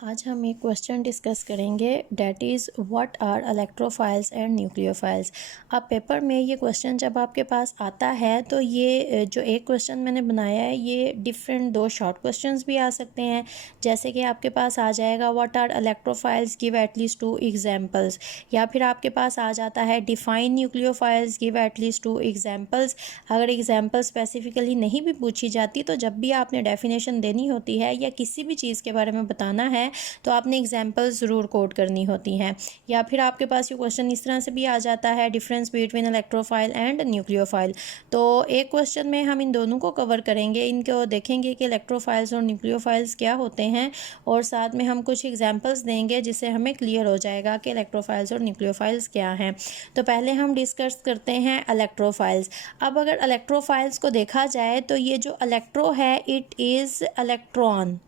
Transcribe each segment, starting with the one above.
आज हम एक क्वेश्चन डिस्कस करेंगे that is what are electrophiles and nucleophiles. अब पेपर में ये क्वेश्चन जब आपके पास आता है तो ये जो एक क्वेश्चन मैंने बनाया है ये डिफरेंट दो शॉर्ट क्वेश्चंस भी आ सकते हैं। जैसे कि आपके पास आ जाएगा what are electrophiles, give at least 2 examples, या फिर आपके पास आ जाता है define nucleophiles, give at least 2 examples. अगर एग्जांपल स्पेसिफिकली नहीं भी पूछी जाती तो जब भी आपने डेफिनेशन देनी होती है या किसी भी चीज़ के बारे में बताना है तो आपने एग्जाम्पल ज़रूर कोट करनी होती हैं। या फिर आपके पास ये क्वेश्चन इस तरह से भी आ जाता है difference between electrophile and nucleophile. तो एक क्वेश्चन में हम इन दोनों को कवर करेंगे, इनको देखेंगे कि इलेक्ट्रोफाइल्स और न्यूक्लियोफाइल्स क्या होते हैं, और साथ में हम कुछ एग्जाम्पल्स देंगे जिससे हमें क्लियर हो जाएगा कि इलेक्ट्रोफाइल्स और न्यूक्लियोफाइल्स क्या हैं। तो पहले हम डिस्कस करते हैं इलेक्ट्रोफाइल्स। अब अगर इलेक्ट्रोफाइल्स को देखा जाए तो ये जो इलेक्ट्रो है इट इज़ इलेक्ट्रॉन,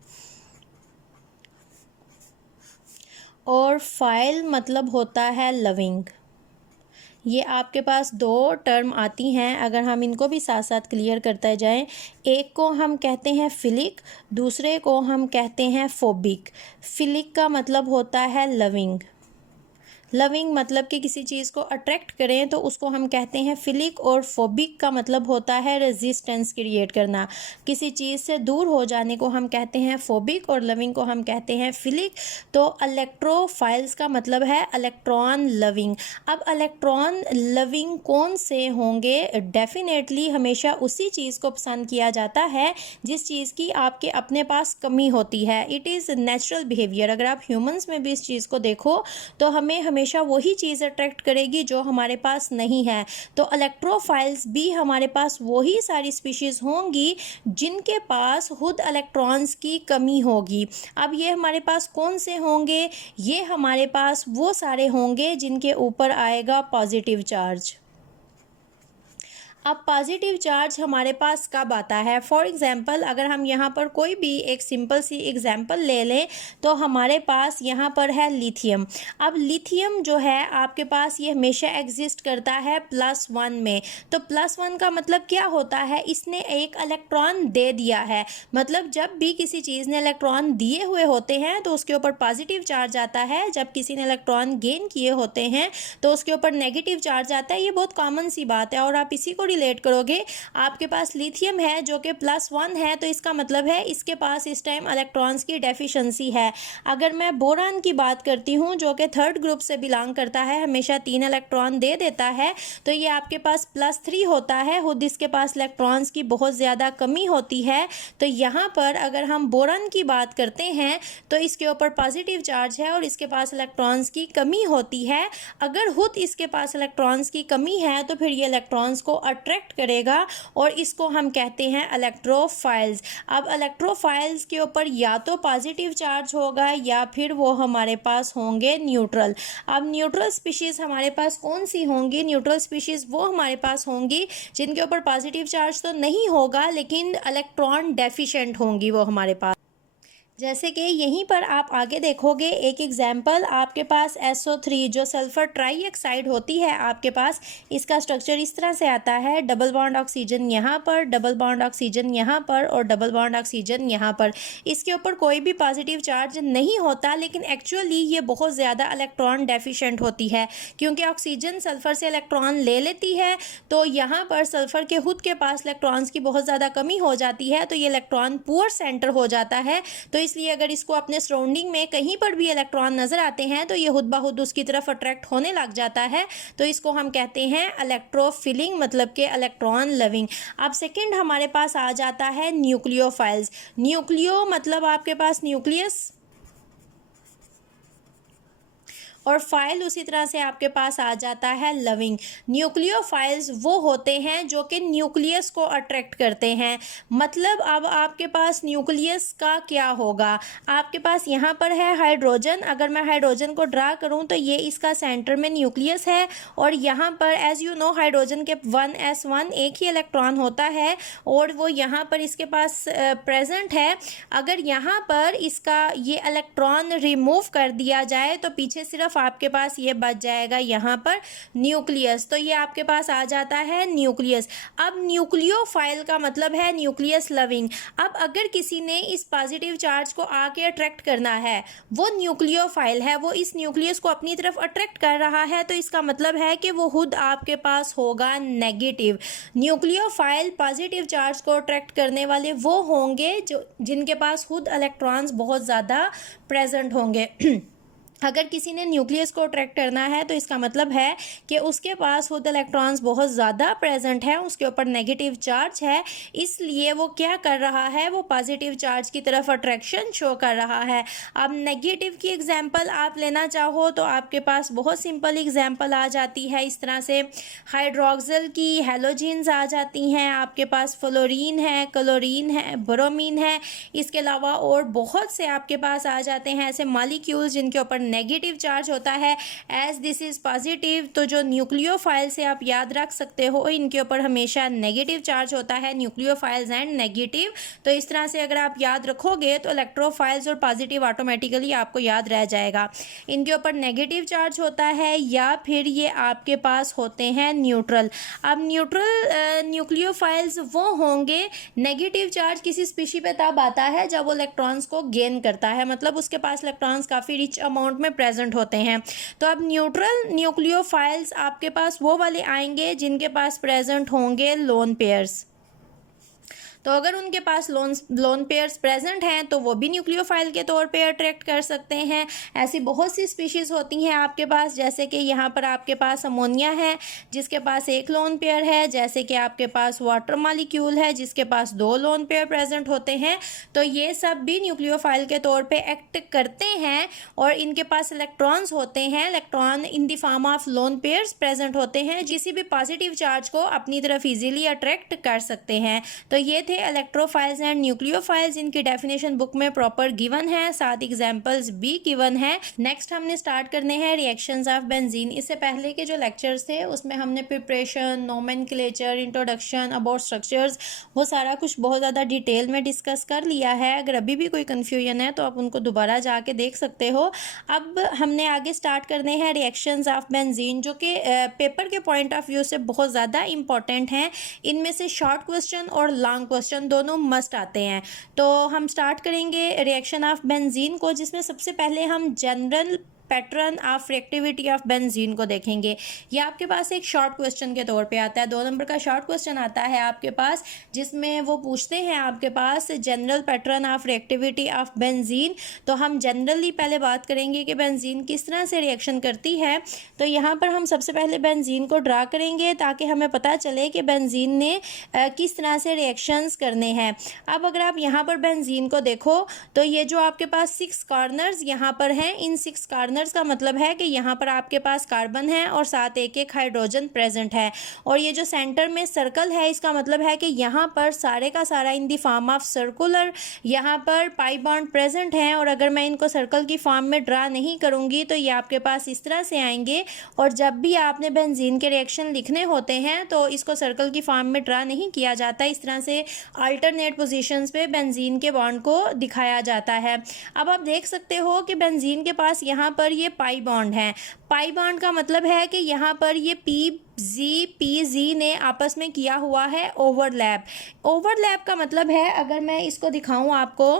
और फाइल मतलब होता है लविंग। ये आपके पास दो टर्म आती हैं, अगर हम इनको भी साथ साथ क्लियर करते जाएं। एक को हम कहते हैं फिलिक, दूसरे को हम कहते हैं फोबिक। फिलिक का मतलब होता है लविंग। लविंग मतलब कि किसी चीज़ को अट्रैक्ट करें तो उसको हम कहते हैं फिलिक, और फोबिक का मतलब होता है रेजिस्टेंस क्रिएट करना। किसी चीज़ से दूर हो जाने को हम कहते हैं फोबिक और लविंग को हम कहते हैं फिलिक। तो इलेक्ट्रोफाइल्स का मतलब है इलेक्ट्रॉन लविंग। अब इलेक्ट्रॉन लविंग कौन से होंगे? डेफिनेटली हमेशा उसी चीज़ को पसंद किया जाता है जिस चीज़ की आपके अपने पास कमी होती है। It is natural behaviour. अगर आप ह्यूमंस में भी इस चीज़ को देखो तो हमें हमेशा वही चीज़ अट्रैक्ट करेगी जो हमारे पास नहीं है। तो इलेक्ट्रोफाइल्स भी हमारे पास वही सारी स्पीशीज़ होंगी जिनके पास खुद इलेक्ट्रॉन्स की कमी होगी। अब ये हमारे पास कौन से होंगे? ये हमारे पास वो सारे होंगे जिनके ऊपर आएगा पॉजिटिव चार्ज। अब पॉजिटिव चार्ज हमारे पास कब आता है? फॉर एग्जांपल अगर हम यहाँ पर कोई भी एक सिंपल सी एग्जांपल ले लें तो हमारे पास यहाँ पर है लिथियम। अब लिथियम जो है आपके पास ये हमेशा एग्जिस्ट करता है +1 में। तो +1 का मतलब क्या होता है? इसने एक इलेक्ट्रॉन दे दिया है। मतलब जब भी किसी चीज़ ने इलेक्ट्रॉन दिए हुए होते हैं तो उसके ऊपर पॉजिटिव चार्ज आता है, जब किसी ने इलेक्ट्रॉन गेन किए होते हैं तो उसके ऊपर नेगेटिव चार्ज आता है। ये बहुत कॉमन सी बात है और आप इसी को रिलेट करोगे। आपके पास लिथियम है जो कि +1 है, तो इसका मतलब है इसके पास इस टाइम इलेक्ट्रॉन्स की डेफिशिएंसी है। अगर मैं बोरान की बात करती हूँ जो कि 3rd ग्रुप से बिलोंग करता है, हमेशा 3 इलेक्ट्रॉन दे देता है, तो ये आपके पास +3 होता है। खुद इसके पास इलेक्ट्रॉन्स की बहुत ज़्यादा कमी होती है। तो यहाँ पर अगर हम बोरान की बात करते हैं तो इसके ऊपर पॉजिटिव चार्ज है और इसके पास इलेक्ट्रॉन्स की कमी होती है। अगर खुद इसके पास इलेक्ट्रॉन्स की कमी है तो फिर ये इलेक्ट्रॉन्स को अट्रैक्ट करेगा और इसको हम कहते हैं इलेक्ट्रोफाइल्स। अब इलेक्ट्रोफाइल्स के ऊपर या तो पॉजिटिव चार्ज होगा या फिर वो हमारे पास होंगे न्यूट्रल। अब न्यूट्रल स्पीशीज़ हमारे पास कौन सी होंगी? न्यूट्रल स्पीशीज़ वो हमारे पास होंगी जिनके ऊपर पॉजिटिव चार्ज तो नहीं होगा लेकिन इलेक्ट्रॉन डेफिशिएंट होंगी वो हमारे पास। जैसे कि यहीं पर आप आगे देखोगे एक एग्जाम्पल, आपके पास SO3 जो सल्फर ट्राईऑक्साइड होती है आपके पास, इसका स्ट्रक्चर इस तरह से आता है, डबल बॉन्ड ऑक्सीजन यहाँ पर, डबल बॉन्ड ऑक्सीजन यहाँ पर और डबल बॉन्ड ऑक्सीजन यहाँ पर। इसके ऊपर कोई भी पॉजिटिव चार्ज नहीं होता लेकिन एक्चुअली ये बहुत ज़्यादा इलेक्ट्रॉन डेफिशिएंट होती है क्योंकि ऑक्सीजन सल्फर से इलेक्ट्रॉन ले लेती है। तो यहाँ पर सल्फर के खुद के पास इलेक्ट्रॉन्स की बहुत ज़्यादा कमी हो जाती है, तो ये इलेक्ट्रॉन पुअर सेंटर हो जाता है। तो इसलिए अगर इसको अपने सराउंडिंग में कहीं पर भी इलेक्ट्रॉन नजर आते हैं तो ये खुद ब खुद उसकी तरफ अट्रैक्ट होने लग जाता है। तो इसको हम कहते हैं इलेक्ट्रोफिलिंग, मतलब के इलेक्ट्रॉन लविंग। अब सेकंड हमारे पास आ जाता है न्यूक्लियोफाइल्स। न्यूक्लियो मतलब आपके पास न्यूक्लियस, और फाइल उसी तरह से आपके पास आ जाता है लविंग। न्यूक्लियोफाइल्स वो होते हैं जो कि न्यूक्लियस को अट्रैक्ट करते हैं। मतलब अब आपके पास न्यूक्लियस का क्या होगा? आपके पास यहाँ पर है हाइड्रोजन। अगर मैं हाइड्रोजन को ड्रा करूँ तो ये इसका सेंटर में न्यूक्लियस है और यहाँ पर एज यू नो हाइड्रोजन के 1s1 एक ही इलेक्ट्रॉन होता है और वो यहाँ पर इसके पास प्रेजेंट है। अगर यहाँ पर इसका ये इलेक्ट्रॉन रिमूव कर दिया जाए तो पीछे सिर्फ सिर्फ आपके पास ये बच जाएगा यहाँ पर न्यूक्लियस। तो ये आपके पास आ जाता है न्यूक्लियस। अब न्यूक्लियोफाइल का मतलब है न्यूक्लियस लविंग। अब अगर किसी ने इस पॉजिटिव चार्ज को आके अट्रैक्ट करना है, वो न्यूक्लियोफाइल है, वो इस न्यूक्लियस को अपनी तरफ अट्रैक्ट कर रहा है, तो इसका मतलब है कि वो खुद आपके पास होगा नेगेटिव। न्यूक्लियोफाइल पॉजिटिव चार्ज को अट्रैक्ट करने वाले वो होंगे जो जिनके पास खुद इलेक्ट्रॉन्स बहुत ज़्यादा प्रेजेंट होंगे। अगर किसी ने न्यूक्लियस को अट्रैक्ट करना है तो इसका मतलब है कि उसके पास खुद इलेक्ट्रॉन्स बहुत ज़्यादा प्रेजेंट है, उसके ऊपर नेगेटिव चार्ज है, इसलिए वो क्या कर रहा है, वो पॉजिटिव चार्ज की तरफ अट्रैक्शन शो कर रहा है। अब नेगेटिव की एग्जांपल आप लेना चाहो तो आपके पास बहुत सिंपल एग्जांपल आ जाती है। इस तरह से हाइड्रोक्सिल की हैलोजेंस आ जाती हैं, आपके पास फ्लोरीन है, क्लोरीन है, ब्रोमीन है, इसके अलावा और बहुत से आपके पास आ जाते हैं ऐसे मॉलिक्यूल्स जिनके ऊपर नेगेटिव चार्ज होता है। एज दिस इज पॉजिटिव, तो जो न्यूक्लियोफाइल से आप याद रख सकते हो, इनके ऊपर हमेशा नेगेटिव चार्ज होता है, न्यूक्लियोफाइल्स एंड नेगेटिव। तो इस तरह से अगर आप याद रखोगे तो इलेक्ट्रोफाइल्स और पॉजिटिव ऑटोमेटिकली आपको याद रह जाएगा। इनके ऊपर नेगेटिव चार्ज होता है या फिर ये आपके पास होते हैं न्यूट्रल। अब न्यूट्रल न्यूक्लियोफाइल्स वो होंगे, नेगेटिव चार्ज किसी स्पीशी पे तब आता है जब वो इलेक्ट्रॉन्स को गेन करता है, मतलब उसके पास इलेक्ट्रॉन्स काफ़ी रिच अमाउंट में प्रेजेंट होते हैं। तो अब न्यूट्रल न्यूक्लियोफाइल्स आपके पास वो वाले आएंगे जिनके पास प्रेजेंट होंगे लोन पेयर्स। तो अगर उनके पास लोन पेयर्स प्रेजेंट हैं तो वो भी न्यूक्लियोफाइल के तौर पे अट्रैक्ट कर सकते हैं। ऐसी बहुत सी स्पीशीज़ होती हैं आपके पास, जैसे कि यहाँ पर आपके पास अमोनिया है जिसके पास एक लोन पेयर है, जैसे कि आपके पास वाटर मॉलिक्यूल है जिसके पास 2 लोन पेयर प्रेजेंट होते हैं। तो ये सब भी न्यूक्लियोफाइल के तौर पे एक्ट करते हैं और इनके पास इलेक्ट्रॉन्स होते हैं, electron in the form of lone pairs present होते हैं, किसी भी पॉजिटिव चार्ज को अपनी तरफ इजीली अट्रैक्ट कर सकते हैं। तो ये थे इलेक्ट्रोफाइल्स एंड न्यूक्लियोफाइल्स, इनकी डेफिनेशन बुक में प्रॉपर गिवन है, साथ एग्जांपल्स भी गिवन है। नेक्स्ट हमने स्टार्ट करने हैं रिएक्शंस ऑफ बेंजीन। इससे पहले के जो लेक्चर्स थे उसमें हमने preparation, nomenclature, introduction, about structures, वो सारा कुछ बहुत ज़्यादा डिटेल में डिस्कस कर लिया है। अगर अभी भी कोई कन्फ्यूजन है तो आप उनको दोबारा जाके देख सकते हो। अब हमने आगे स्टार्ट करने हैं रिएक्शंस ऑफ बेंजीन, जो कि पेपर के पॉइंट ऑफ व्यू से बहुत ज़्यादा इंपॉर्टेंट हैं। इनमें से शॉर्ट क्वेश्चन और लॉन्ग क्वेश्चन दोनों मस्ट आते हैं। तो हम स्टार्ट करेंगे रिएक्शन ऑफ बेंजीन को, जिसमें सबसे पहले हम general pattern of reactivity of benzene को देखेंगे। ये आपके पास एक शॉर्ट क्वेश्चन के तौर पे आता है, 2 नंबर का शॉर्ट क्वेश्चन आता है आपके पास, जिसमें वो पूछते हैं आपके पास general pattern of reactivity of benzene. तो हम जनरली पहले बात करेंगे कि बेंजीन किस तरह से रिएक्शन करती है। तो यहाँ पर हम सबसे पहले बेंजीन को ड्रा करेंगे ताकि हमें पता चले कि बेंजीन ने किस तरह से रिएक्शंस करने हैं। अब अगर आप यहाँ पर बेंजीन को देखो तो ये जो आपके पास 6 कॉर्नर्स यहाँ पर हैं, इन 6 कॉर्नर्स का मतलब है कि यहाँ पर आपके पास कार्बन है और साथ एक हाइड्रोजन प्रेजेंट है, और ये जो सेंटर में सर्कल है इसका मतलब है कि यहाँ पर सारे का सारा इन दी फॉर्म ऑफ सर्कुलर यहाँ पर पाई बॉन्ड प्रेजेंट हैं। और अगर मैं इनको सर्कल की फॉर्म में ड्रा नहीं करूँगी तो ये आपके पास इस तरह से आएंगे। और जब भी आपने बेंजीन के रिएक्शन लिखने होते हैं तो इसको सर्कल की फॉर्म में ड्रा नहीं किया जाता, इस तरह से अल्टरनेट पोजीशंस पे बेंजीन के बॉन्ड को दिखाया जाता है। अब आप देख सकते हो कि बेंजीन के पास यहाँ पर ये पाई बॉन्ड है। पाई बॉन्ड का मतलब है कि यहाँ पर ये पी जी ने आपस में किया हुआ है ओवरलैप। ओवरलैप का मतलब है, अगर मैं इसको दिखाऊं आपको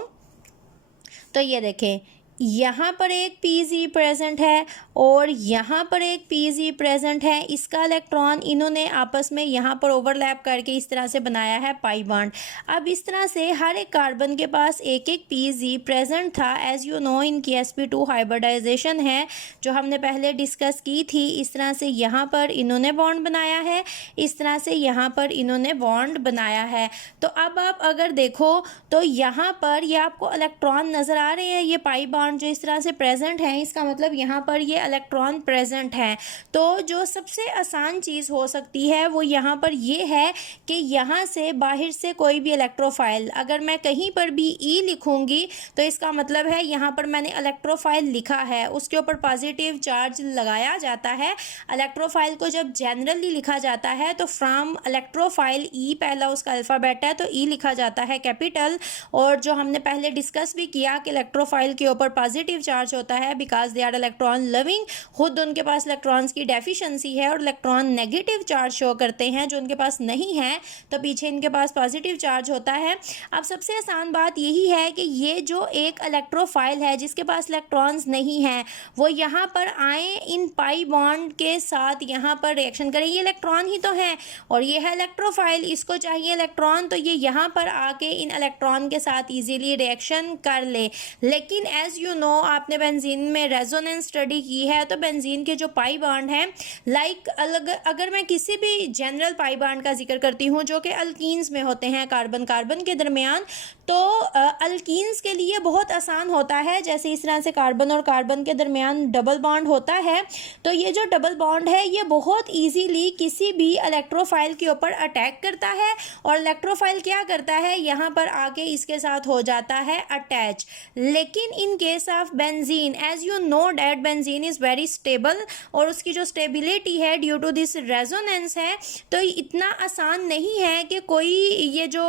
तो ये देखें, यहाँ पर एक Pg प्रेजेंट है और यहाँ पर एक Pg प्रेजेंट है। इसका इलेक्ट्रॉन इन्होंने आपस में यहाँ पर ओवरलैप करके इस तरह से बनाया है पाई बॉन्ड। अब इस तरह से हर एक कार्बन के पास एक एक Pg प्रेजेंट था। एज यू नो इनकी sp2 हाइब्रिडाइजेशन है जो हमने पहले डिस्कस की थी। इस तरह से यहाँ पर इन्होंने बॉन्ड बनाया है, इस तरह से यहाँ पर इन्होंने बॉन्ड बनाया है। तो अब आप अगर देखो तो यहाँ पर ये आपको इलेक्ट्रॉन नज़र आ रहे हैं, ये पाई बॉन्ड जो इस तरह से प्रेजेंट है, इसका मतलब यहाँ पर ये इलेक्ट्रॉन प्रेजेंट है। तो जो सबसे आसान चीज़ हो सकती है वो यहाँ पर ये है कि यहाँ से बाहर से कोई भी इलेक्ट्रोफाइल, अगर मैं कहीं पर भी ई लिखूँगी तो इसका मतलब है यहाँ पर मैंने इलेक्ट्रोफाइल लिखा है, उसके ऊपर पॉजिटिव चार्ज लगाया जाता है। इलेक्ट्रोफाइल को जब जनरली लिखा जाता है तो फ्रॉम इलेक्ट्रोफाइल ई पहला उसका अल्फ़ाबेट है तो ई लिखा जाता है कैपिटल। और जो हमने पहले डिस्कस भी किया कि इलेक्ट्रोफाइल के ऊपर पॉजिटिव चार्ज होता है because they are electron loving, खुद उनके पास इलेक्ट्रॉन्स की डेफिशिएंसी है और इलेक्ट्रॉन नेगेटिव चार्ज शो करते हैं जो उनके पास नहीं है, तो पीछे इनके पास पॉजिटिव चार्ज होता है। अब सबसे आसान बात यही है कि ये जो एक इलेक्ट्रोफाइल है जिसके पास इलेक्ट्रॉन्स नहीं है वो यहाँ पर आए, इन पाई बॉन्ड के साथ यहाँ पर रिएक्शन करें। ये इलेक्ट्रॉन ही तो है और ये है इलेक्ट्रोफाइल, इसको चाहिए इलेक्ट्रॉन, तो ये यहाँ पर आके इन इलेक्ट्रॉन के साथ इजीली रिएक्शन कर ले। लेकिन एज यू नो, आपने बेंजीन में रेजोनेंस स्टडी की है, तो बेंजीन के जो पाई बॉन्ड हैं, लाइक अलग, अगर मैं किसी भी जनरल पाई बॉन्ड का जिक्र करती हूँ जो कि अल्कीन्स में होते हैं कार्बन कार्बन के दरमियान, तो अल्कीन्स के लिए बहुत आसान होता है। जैसे इस तरह से कार्बन और कार्बन के दरमियान डबल बॉन्ड होता है, तो ये जो डबल बॉन्ड है ये बहुत इजीली किसी भी इलेक्ट्रोफाइल के ऊपर अटैक करता है और इलेक्ट्रोफाइल क्या करता है, यहाँ पर आके इसके साथ हो जाता है अटैच। लेकिन in case of benzene, as you know that benzene is very stable और उसकी जो स्टेबिलिटी है ड्यू टू दिस रेजोनेंस है, तो इतना आसान नहीं है कि कोई ये जो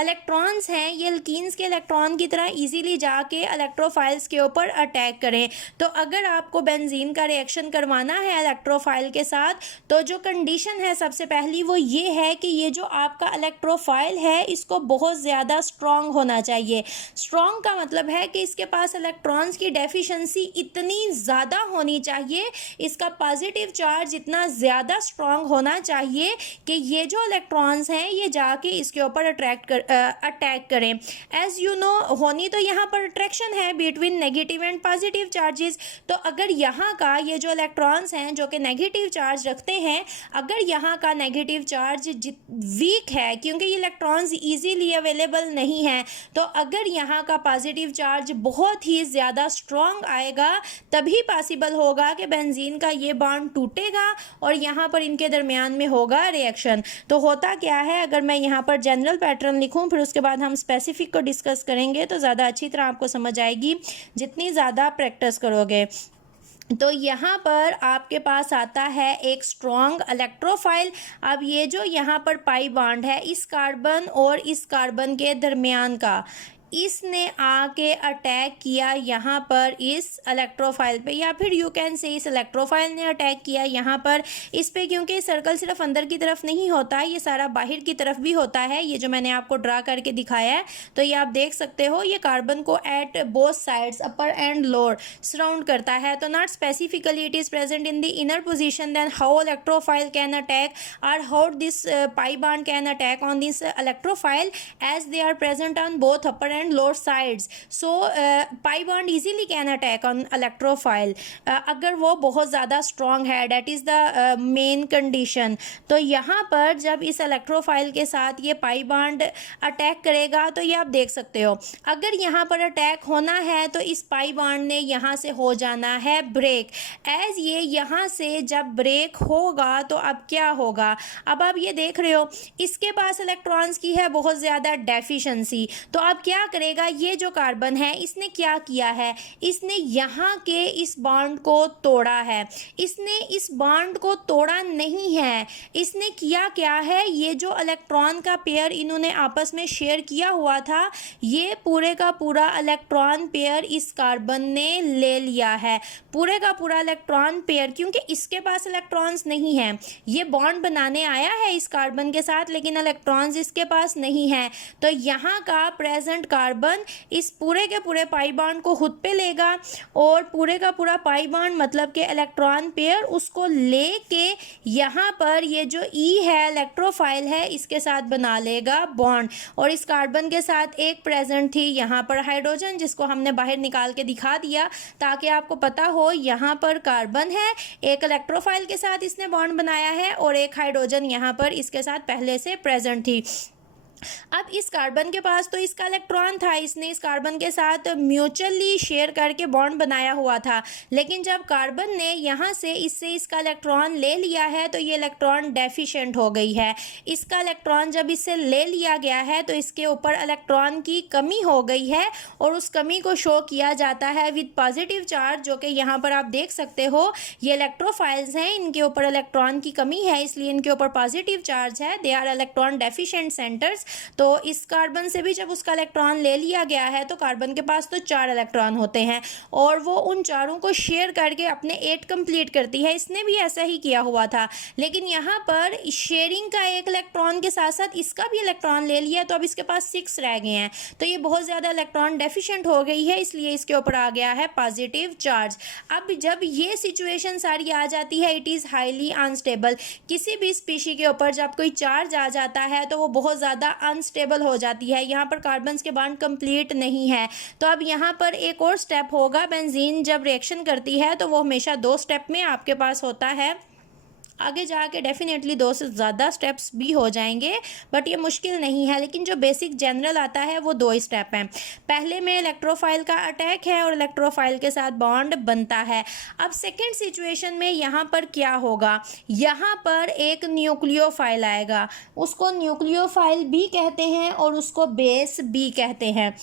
इलेक्ट्रॉन्स हैं ये अल्कीन्स के इलेक्ट्रॉन की तरह इजीली जाके इलेक्ट्रोफाइल्स के ऊपर अटैक करें। तो अगर आपको बेंजीन का रिएक्शन करवाना है इलेक्ट्रोफाइल के साथ, तो जो कंडीशन है सबसे पहली वो ये है कि ये जो आपका इलेक्ट्रोफाइल है इसको बहुत ज़्यादा स्ट्रॉन्ग होना चाहिए। स्ट्रॉन्ग का मतलब है कि इसके पास इलेक्ट्रॉन्स की डेफिशिएंसी इतनी ज़्यादा होनी चाहिए, इसका पॉजिटिव चार्ज इतना ज़्यादा स्ट्रॉन्ग होना चाहिए कि ये जो इलेक्ट्रॉन्स हैं ये जाके इसके ऊपर अटैक करें। एज यू नो, होनी तो यहाँ पर अट्रैक्शन है between negative and positive charges. तो अगर यहाँ का ये जो इलेक्ट्रॉन्स हैं जो कि नेगेटिव चार्ज रखते हैं, अगर यहाँ का नेगेटिव चार्ज वीक है क्योंकि ये इलेक्ट्रॉन्स इजीली अवेलेबल नहीं है, तो अगर यहाँ का पॉजिटिव चार्ज बहुत ही ज़्यादा स्ट्रॉन्ग आएगा तभी पॉसिबल होगा कि बेंजीन का ये बॉन्ड टूटेगा और यहाँ पर इनके दरमियान में होगा रिएक्शन। तो होता क्या है, अगर मैं यहाँ पर जनरल पैटर्न लिखूँ फिर उसके बाद हम स्पेसिफिक को डिस्कस करेंगे तो ज़्यादा अच्छी तरह आपको समझ आएगी जितनी ज़्यादा प्रैक्टिस करोगे। तो यहाँ पर आपके पास आता है एक स्ट्रॉन्ग इलेक्ट्रोफाइल। अब ये जो यहाँ पर पाई बॉन्ड है इस कार्बन और इस कार्बन के दरमियान का, इसने आके अटैक किया यहाँ पर इस इलेक्ट्रोफाइल पे, या फिर यू कैन से इस इलेक्ट्रोफाइल ने अटैक किया यहाँ पर इस पे, क्योंकि सर्कल सिर्फ अंदर की तरफ नहीं होता है, ये सारा बाहर की तरफ भी होता है। ये जो मैंने आपको ड्रा करके दिखाया है तो ये आप देख सकते हो, ये कार्बन को at both sides upper and lower surround करता है। तो not specifically it is present in the inner position, then how electrophile can attack और how this pi bond can attack on this electrophile as they are present on both upper and lower sides. So pi bond easily can attack on electrophile अगर वो बहुत ज़्यादा strong है, that is the main condition। तो यहाँ पर जब इस electrophile के साथ ये pi bond अटैक करेगा तो ये आप देख सकते हो, अगर यहाँ पर अटैक होना है तो इस pi bond ने यहाँ से हो जाना है ब्रेक। एज ये यहाँ से जब ब्रेक होगा तो अब क्या होगा, अब आप ये देख रहे हो इसके पास इलेक्ट्रॉन्स की है बहुत ज़्यादा डेफिशिएंसी, तो अब क्या करेगा, ये जो कार्बन है इसने क्या किया है, इसने यहाँ के इस बॉन्ड को तोड़ा है। इसने इस बॉन्ड को तोड़ा नहीं है, इसने किया क्या है, ये जो इलेक्ट्रॉन का पेयर इन्होंने आपस में शेयर किया हुआ था ये पूरे का पूरा इलेक्ट्रॉन पेयर इस कार्बन ने ले लिया है, पूरे का पूरा इलेक्ट्रॉन पेयर, क्योंकि इसके पास इलेक्ट्रॉन्स नहीं है। ये बॉन्ड बनाने आया है इस कार्बन के साथ लेकिन इलेक्ट्रॉन्स इसके पास नहीं है, तो यहाँ का प्रेजेंट कार्बन इस पूरे के पूरे पाई बॉन्ड को खुद पे लेगा और पूरे का पूरा पाई बॉन्ड मतलब कि इलेक्ट्रॉन पेयर उसको लेके यहाँ पर ये जो ई है इलेक्ट्रोफाइल है इसके साथ बना लेगा बॉन्ड। और इस कार्बन के साथ एक प्रेजेंट थी यहाँ पर हाइड्रोजन, जिसको हमने बाहर निकाल के दिखा दिया ताकि आपको पता हो यहाँ पर कार्बन है, एक इलेक्ट्रोफाइल के साथ इसने बॉन्ड बनाया है और एक हाइड्रोजन यहाँ पर इसके साथ पहले से प्रेजेंट थी। अब इस कार्बन के पास तो इसका इलेक्ट्रॉन था, इसने इस कार्बन के साथ म्यूचुअली शेयर करके बॉन्ड बनाया हुआ था, लेकिन जब कार्बन ने यहाँ से इससे इसका इलेक्ट्रॉन ले लिया है तो ये इलेक्ट्रॉन डेफिशिएंट हो गई है। इसका इलेक्ट्रॉन जब इससे ले लिया गया है तो इसके ऊपर इलेक्ट्रॉन की कमी हो गई है और उस कमी को शो किया जाता है विद पॉजिटिव चार्ज, जो कि यहाँ पर आप देख सकते हो ये इलेक्ट्रोफाइल्स हैं, इनके ऊपर इलेक्ट्रॉन की कमी है इसलिए इनके ऊपर पॉजिटिव चार्ज है, they are electron deficient centres. तो इस कार्बन से भी जब उसका इलेक्ट्रॉन ले लिया गया है तो कार्बन के पास तो 4 इलेक्ट्रॉन होते हैं और वो उन चारों को शेयर करके अपने 8 कंप्लीट करती है। इसने भी ऐसा ही किया हुआ था, लेकिन यहाँ पर शेयरिंग का एक इलेक्ट्रॉन के साथ साथ इसका भी इलेक्ट्रॉन ले लिया तो अब इसके पास 6 रह गए हैं। तो ये बहुत ज़्यादा इलेक्ट्रॉन डेफिशिएंट हो गई है, इसलिए इसके ऊपर आ गया है पॉजिटिव चार्ज। अब जब ये सिचुएशन सारी आ जाती है, इट इज़ हाईली अनस्टेबल। किसी भी स्पीशी के ऊपर जब कोई चार्ज आ जाता है तो वो बहुत ज़्यादा अनस्टेबल हो जाती है। यहाँ पर कार्बन्स के बॉन्ड कंप्लीट नहीं है। तो अब यहाँ पर एक और स्टेप होगा, बेंजीन जब रिएक्शन करती है तो वो हमेशा 2 स्टेप में आपके पास होता है। आगे जाके डेफिनेटली 2 से ज़्यादा स्टेप्स भी हो जाएंगे, बट ये मुश्किल नहीं है। लेकिन जो बेसिक जनरल आता है वो 2 स्टेप हैं। पहले में इलेक्ट्रोफाइल का अटैक है और इलेक्ट्रोफाइल के साथ बॉन्ड बनता है। अब सेकेंड सिचुएशन में यहाँ पर क्या होगा, यहाँ पर एक न्यूक्लियोफाइल आएगा। उसको न्यूक्लियोफाइल भी कहते हैं और उसको बेस भी कहते हैं।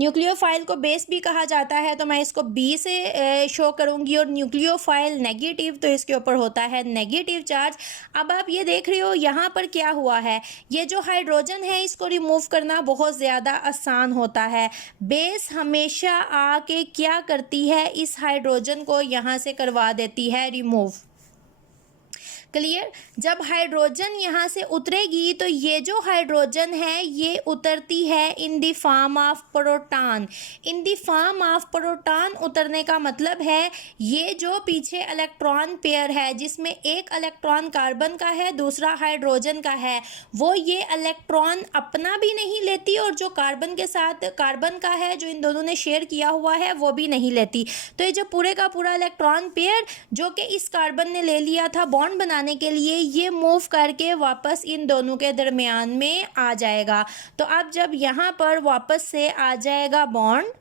न्यूक्लियोफाइल को बेस भी कहा जाता है, तो मैं इसको बी से शो करूंगी। और न्यूक्लियोफाइल नेगेटिव, तो इसके ऊपर होता है नेगेटिव चार्ज। अब आप ये देख रहे हो यहाँ पर क्या हुआ है, ये जो हाइड्रोजन है इसको रिमूव करना बहुत ज़्यादा आसान होता है। बेस हमेशा आके क्या करती है, इस हाइड्रोजन को यहाँ से करवा देती है रिमूव। क्लियर। जब हाइड्रोजन यहाँ से उतरेगी तो ये जो हाइड्रोजन है ये उतरती है इन the form of proton. In the form of proton उतरने का मतलब है ये जो पीछे इलेक्ट्रॉन पेयर है जिसमें एक इलेक्ट्रॉन कार्बन का है दूसरा हाइड्रोजन का है, वो ये इलेक्ट्रॉन अपना भी नहीं लेती और जो कार्बन के साथ कार्बन का है जो इन दोनों ने शेयर किया हुआ है वो भी नहीं लेती। तो ये जो पूरे का पूरा इलेक्ट्रॉन पेयर जो कि इस कार्बन ने ले लिया था बॉन्ड बनाने के लिए, ये मूव करके वापस इन दोनों के दरमियान में आ जाएगा। तो अब जब यहाँ पर वापस से आ जाएगा बॉन्ड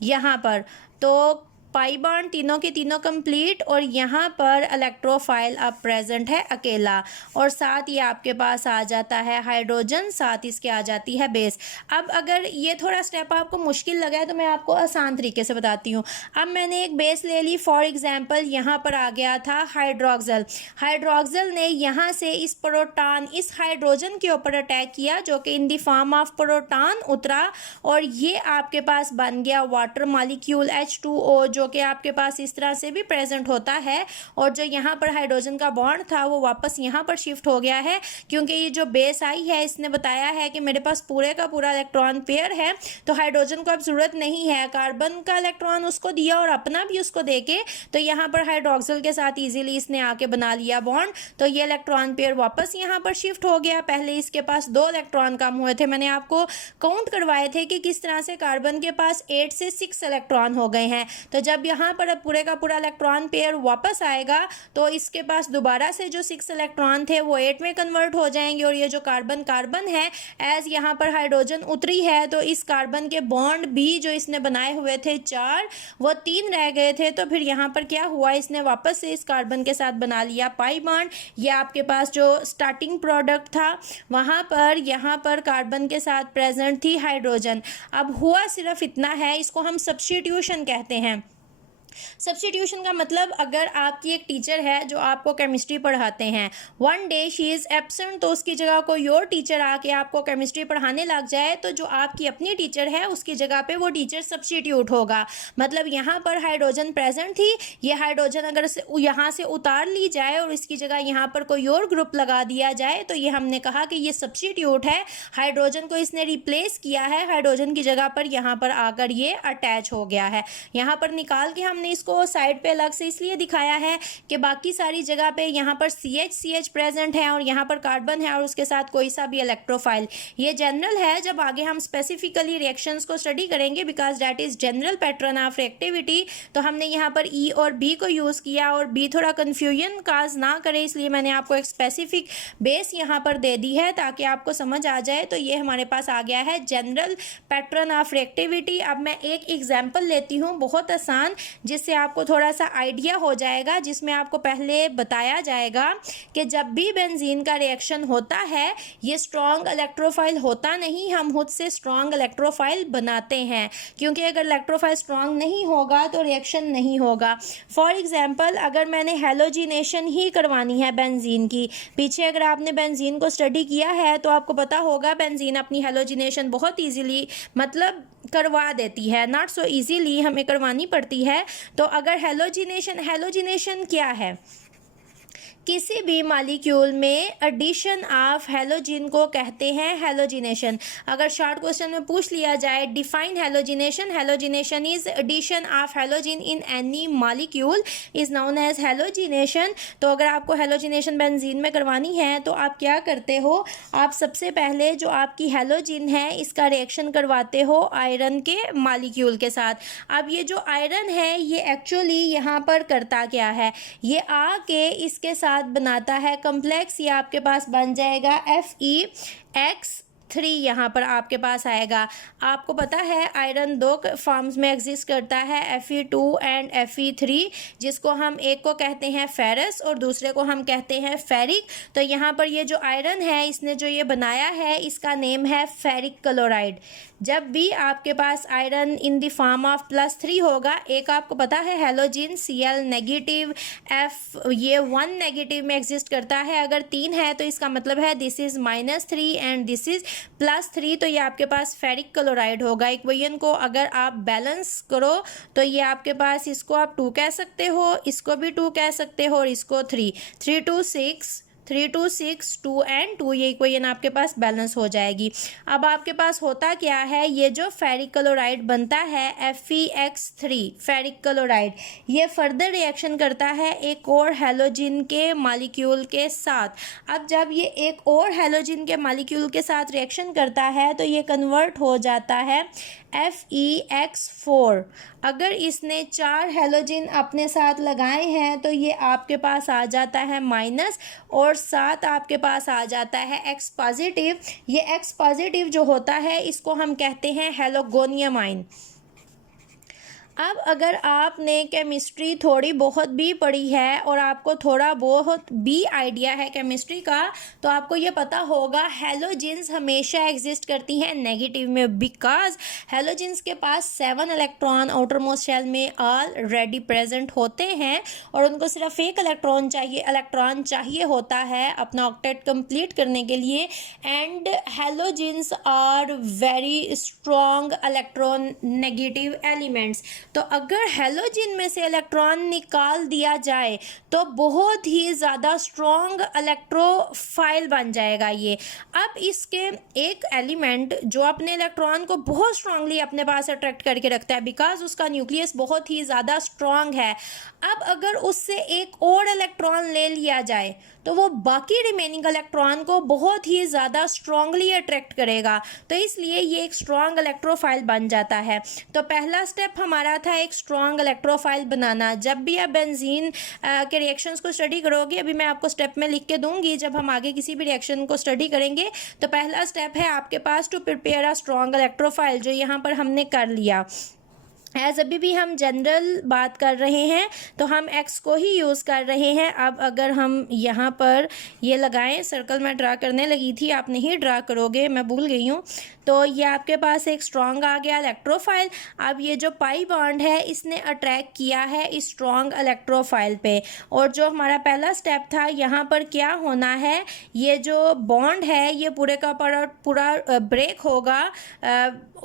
यहाँ पर, तो पाई बॉन्ड तीनों के तीनों कंप्लीट और यहाँ पर इलेक्ट्रोफाइल अब प्रेजेंट है अकेला और साथ ये आपके पास आ जाता है हाइड्रोजन, साथ इसके आ जाती है बेस। अब अगर ये थोड़ा स्टेप आपको मुश्किल लगा है तो मैं आपको आसान तरीके से बताती हूँ। अब मैंने एक बेस ले ली, फॉर एग्जांपल यहाँ पर आ गया था हाइड्रोक्सल। हाइड्रोक्सल ने यहाँ से इस प्रोटॉन इस हाइड्रोजन के ऊपर अटैक किया जो कि इन द फॉर्म ऑफ प्रोटॉन उतरा और ये आपके पास बन गया वाटर मॉलिक्यूल H2O जो कि आपके पास इस तरह से भी प्रेजेंट होता है। और जो यहाँ पर हाइड्रोजन का बॉन्ड था वो वापस यहाँ पर शिफ्ट हो गया है क्योंकि ये जो बेस आई है इसने बताया है कि मेरे पास पूरे का पूरा इलेक्ट्रॉन पेयर है, तो हाइड्रोजन को अब जरूरत नहीं है, कार्बन का इलेक्ट्रॉन उसको दिया और अपना भी उसको देके तो यहाँ पर हाइड्रोक्सल के साथ इजीली इसने आके बना लिया बॉन्ड। तो ये इलेक्ट्रॉन पेयर वापस यहाँ पर शिफ्ट हो गया। पहले इसके पास 2 इलेक्ट्रॉन कम हुए थे, मैंने आपको काउंट करवाए थे कि किस तरह से कार्बन के पास 8 से 6 इलेक्ट्रॉन हो गए हैं। तो जब यहाँ पर अब पूरे का पूरा इलेक्ट्रॉन पेयर वापस आएगा तो इसके पास दोबारा से जो 6 इलेक्ट्रॉन थे वो 8 में कन्वर्ट हो जाएंगे और ये जो कार्बन है एज यहाँ पर हाइड्रोजन उतरी है तो इस कार्बन के बॉन्ड भी जो इसने बनाए हुए थे 4 वो 3 रह गए थे। तो फिर यहाँ पर क्या हुआ, इसने वापस से इस कार्बन के साथ बना लिया पाई बॉन्ड। ये आपके पास जो स्टार्टिंग प्रोडक्ट था वहाँ पर यहाँ पर कार्बन के साथ प्रेजेंट थी हाइड्रोजन। अब हुआ सिर्फ इतना है, इसको हम सब्स्टिट्यूशन कहते हैं। सब्स्टिट्यूशन का मतलब अगर आपकी एक टीचर है जो आपको केमिस्ट्री पढ़ाते हैं, one day she is absent, तो उसकी जगह कोई और टीचर आके आपको केमिस्ट्री पढ़ाने लग जाए तो जो आपकी अपनी टीचर है उसकी जगह पे वो टीचर सब्स्टिट्यूट होगा। मतलब यहाँ पर हाइड्रोजन प्रेजेंट थी, ये हाइड्रोजन अगर यहाँ से उतार ली जाए और इसकी जगह यहाँ पर कोई और ग्रुप लगा दिया जाए तो ये हमने कहा कि ये सब्स्टिट्यूट है। हाइड्रोजन को इसने रिप्लेस किया है, हाइड्रोजन की जगह पर यहाँ पर आकर ये अटैच हो गया है। यहाँ पर निकाल के हमने इसको साइड पे अलग से इसलिए दिखाया है कि बाकी सारी जगह पे यहाँ पर CH प्रेजेंट है और यहाँ पर कार्बन है और उसके साथ कोई सा भी इलेक्ट्रोफाइल। ये जनरल है, जब आगे हम स्पेसिफिकली रिएक्शंस को स्टडी करेंगे because that is general pattern of reactivity, तो हमने यहाँ पर E और B को यूज़ किया और B थोड़ा कन्फ्यूजन काज ना करे इसलिए मैंने आपको एक स्पेसिफिक बेस यहाँ पर दे दी है ताकि आपको समझ आ जाए। तो ये हमारे पास आ गया है जनरल पैटर्न ऑफ रिएक्टिविटी। अब मैं एक एग्जाम्पल लेती हूँ बहुत आसान जिससे आपको थोड़ा सा आइडिया हो जाएगा, जिसमें आपको पहले बताया जाएगा कि जब भी बेंजीन का रिएक्शन होता है ये स्ट्रॉन्ग इलेक्ट्रोफाइल होता नहीं, हम खुद से स्ट्रॉन्ग इलेक्ट्रोफाइल बनाते हैं, क्योंकि अगर इलेक्ट्रोफाइल स्ट्रॉन्ग नहीं होगा तो रिएक्शन नहीं होगा। फॉर एग्जांपल अगर मैंने हैलोजिनेशन ही करवानी है बेंजीन की, पीछे अगर आपने बेंजीन को स्टडी किया है तो आपको पता होगा बेंजीन अपनी हैलोजिनेशन बहुत ईजीली मतलब करवा देती है, नॉट सो ईजीली हमें करवानी पड़ती है। तो अगर हैलोजिनेशन क्या है? किसी भी मॉलिक्यूल में एडिशन ऑफ हैलोजिन को कहते हैं हैलोजिनेशन। अगर शॉर्ट क्वेश्चन में पूछ लिया जाए define halogenation, halogenation is addition of halogen in any molecule is known as halogenation. तो अगर आपको हैलोजिनेशन बेंजीन में करवानी है तो आप क्या करते हो, आप सबसे पहले जो आपकी हैलोजिन है इसका रिएक्शन करवाते हो आयरन के मॉलिक्यूल के साथ। अब ये जो आयरन है ये एक्चुअली यहाँ पर करता क्या है, ये आके इसके साथ बनाता है कॉम्प्लेक्स, ये आपके पास बन जाएगा FeX3, यहाँ पर आपके पास आएगा। आपको पता है आयरन दो फॉर्म्स में एग्जिस्ट करता है, Fe2 एंड Fe3, जिसको हम एक को कहते हैं फेरस और दूसरे को हम कहते हैं फेरिक। तो यहाँ पर ये जो आयरन है इसने जो ये बनाया है इसका नेम है फेरिक क्लोराइड। जब भी आपके पास iron in the form of +3 होगा, एक आपको पता है हैलोजिन Cl नेगेटिव, F ये 1 नेगेटिव में एग्जिस्ट करता है, अगर 3 है तो इसका मतलब है this is -3 and this is +3, तो ये आपके पास फेरिक क्लोराइड होगा। इक्वेशन को अगर आप बैलेंस करो तो ये आपके पास, इसको आप 2 कह सकते हो, इसको भी 2 कह सकते हो और इसको 3, 3 2 6 3 2 6 2 एंड 2, ये इक्वेशन आपके पास बैलेंस हो जाएगी। अब आपके पास होता क्या है, ये जो फेरिक क्लोराइड बनता है FeX3 फेरिक क्लोराइड, ये फर्दर रिएक्शन करता है एक और हैलोजिन के मॉलिक्यूल के साथ। अब जब ये एक और हैलोजिन के मॉलिक्यूल के साथ रिएक्शन करता है तो ये कन्वर्ट हो जाता है FeX4। अगर इसने 4 हैलोजिन अपने साथ लगाए हैं तो ये आपके पास आ जाता है माइनस, और 7 आपके पास आ जाता है X पॉजिटिव। ये X पॉजिटिव जो होता है इसको हम कहते हैं हैलोगोनियम आयन। अब अगर आपने केमिस्ट्री थोड़ी बहुत भी पढ़ी है और आपको थोड़ा बहुत भी आइडिया है केमिस्ट्री का, तो आपको ये पता होगा हैलोजिन्स हमेशा एग्जिस्ट करती हैं नेगेटिव में, बिकॉज हैलोजिन्स के पास 7 इलेक्ट्रॉन आउटर मोस्ट शेल में ऑलरेडी प्रेजेंट होते हैं और उनको सिर्फ एक इलेक्ट्रॉन चाहिए होता है अपना ऑक्टेट कंप्लीट करने के लिए। And halogens are very strong electronegative elements. तो अगर हैलोजिन में से इलेक्ट्रॉन निकाल दिया जाए तो बहुत ही ज़्यादा स्ट्रॉन्ग इलेक्ट्रोफाइल बन जाएगा ये। अब इसके एक एलिमेंट जो अपने इलेक्ट्रॉन को बहुत स्ट्रांगली अपने पास अट्रैक्ट करके रखता है बिकॉज उसका न्यूक्लियस बहुत ही ज़्यादा स्ट्रॉन्ग है। अब अगर उससे एक और इलेक्ट्रॉन ले लिया जाए तो वो बाकी रिमेनिंग इलेक्ट्रॉन को बहुत ही ज़्यादा स्ट्रांगली अट्रैक्ट करेगा, तो इसलिए ये एक स्ट्रॉन्ग इलेक्ट्रोफाइल बन जाता है। तो पहला स्टेप हमारा था एक स्ट्रॉन्ग इलेक्ट्रोफाइल बनाना। जब भी आप बेंजीन के रिएक्शंस को स्टडी करोगे, अभी मैं आपको स्टेप में लिख के दूंगी जब हम आगे किसी भी रिएक्शन को स्टडी करेंगे, तो पहला स्टेप है आपके पास to prepare a strong electrophile, जो यहाँ पर हमने कर लिया। एज अभी भी हम जनरल बात कर रहे हैं तो हम एक्स को ही यूज़ कर रहे हैं। अब अगर हम यहाँ पर ये लगाएं, सर्कल मैं ड्रा करने लगी थी, आप नहीं ड्रा करोगे, मैं भूल गई हूँ। तो ये आपके पास एक स्ट्रॉन्ग आ गया इलेक्ट्रोफाइल। अब ये जो पाई बॉन्ड है इसने अट्रैक्ट किया है इस स्ट्रॉन्ग इलेक्ट्रोफाइल पे, और जो हमारा पहला स्टेप था यहाँ पर क्या होना है, ये जो बॉन्ड है ये पूरे का पूरा ब्रेक होगा।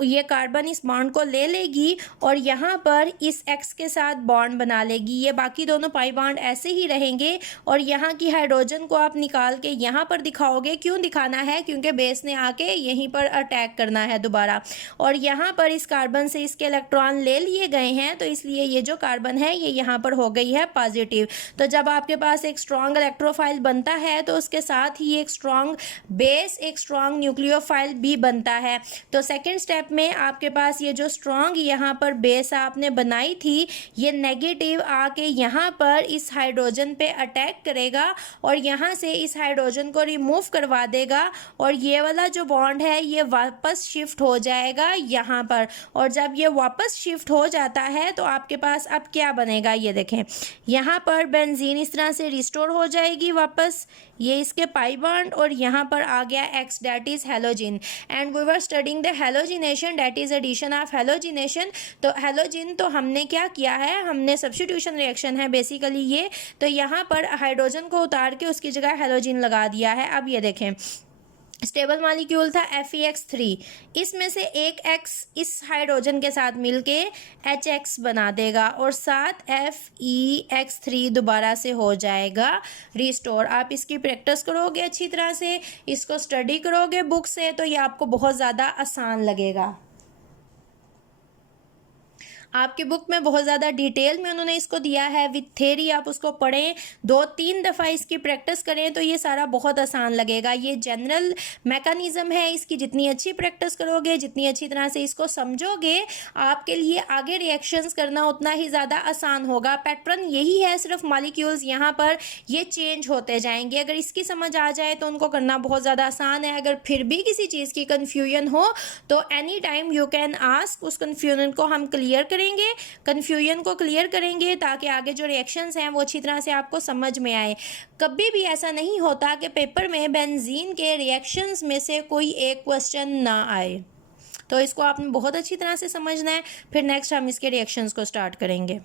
ये कार्बन इस बॉन्ड को ले लेगी और यहाँ पर इस एक्स के साथ बॉन्ड बना लेगी। ये बाकी दोनों पाई बॉन्ड ऐसे ही रहेंगे और यहाँ की हाइड्रोजन को आप निकाल के यहाँ पर दिखाओगे। क्यों दिखाना है? क्योंकि बेस ने आके यहीं पर अटैक करना है दोबारा, और यहाँ पर इस कार्बन से इसके इलेक्ट्रॉन ले लिए गए हैं, तो इसलिए ये जो कार्बन है ये यहाँ पर हो गई है पॉजिटिव। तो जब आपके पास एक स्ट्रॉन्ग इलेक्ट्रोफाइल बनता है तो उसके साथ ही एक स्ट्रॉन्ग बेस, एक स्ट्रॉन्ग न्यूक्लियोफाइल भी बनता है। तो सेकेंड स्टेप में आपके पास ये जो स्ट्रॉन्ग यहाँ पर बेस आपने बनाई थी, ये नेगेटिव आके यहाँ पर इस हाइड्रोजन पे अटैक करेगा और यहाँ से इस हाइड्रोजन को रिमूव करवा देगा, और ये वाला जो बॉन्ड है ये वापस शिफ्ट हो जाएगा यहाँ पर, और जब ये वापस शिफ्ट हो जाता है तो आपके पास अब क्या बनेगा, ये देखें यहाँ पर बेंजीन इस तरह से रिस्टोर हो जाएगी वापस, ये इसके पाई बॉन्ड, और यहाँ पर आ गया X, that is halogen. And we were studying the halogenation, that is addition of halogenation. तो हेलोजिन तो हमने क्या किया है, हमने सब्स्टिट्यूशन रिएक्शन है बेसिकली ये, तो यहाँ पर हाइड्रोजन को उतार के उसकी जगह हेलोजिन लगा दिया है। अब ये देखें स्टेबल मॉलिक्यूल था FeX3, इसमें से एक X इस हाइड्रोजन के साथ मिलके HX बना देगा और साथ FeX3 दोबारा से हो जाएगा रिस्टोर। आप इसकी प्रैक्टिस करोगे अच्छी तरह से, इसको स्टडी करोगे बुक से, तो ये आपको बहुत ज़्यादा आसान लगेगा। आपकी बुक में बहुत ज़्यादा डिटेल में उन्होंने इसको दिया है विथ थ्योरी, आप उसको पढ़ें, 2-3 दफ़ा इसकी प्रैक्टिस करें तो ये सारा बहुत आसान लगेगा। ये जनरल मैकेनिज़्म है इसकी, जितनी अच्छी प्रैक्टिस करोगे, जितनी अच्छी तरह से इसको समझोगे, आपके लिए आगे रिएक्शंस करना उतना ही ज़्यादा आसान होगा। पैटर्न यही है, सिर्फ मॉलिक्यूल्स यहाँ पर ये चेंज होते जाएंगे। अगर इसकी समझ आ जाए तो उनको करना बहुत ज़्यादा आसान है। अगर फिर भी किसी चीज़ की कन्फ्यूजन हो तो any time you can ask, उस कन्फ्यूजन को हम क्लियर कन्फ्यूजन को क्लियर करेंगे ताकि आगे जो रिएक्शंस हैं वो अच्छी तरह से आपको समझ में आए। कभी भी ऐसा नहीं होता कि पेपर में बेंजीन के रिएक्शंस में से कोई एक क्वेश्चन ना आए, तो इसको आपने बहुत अच्छी तरह से समझना है। फिर नेक्स्ट हम इसके रिएक्शंस को स्टार्ट करेंगे।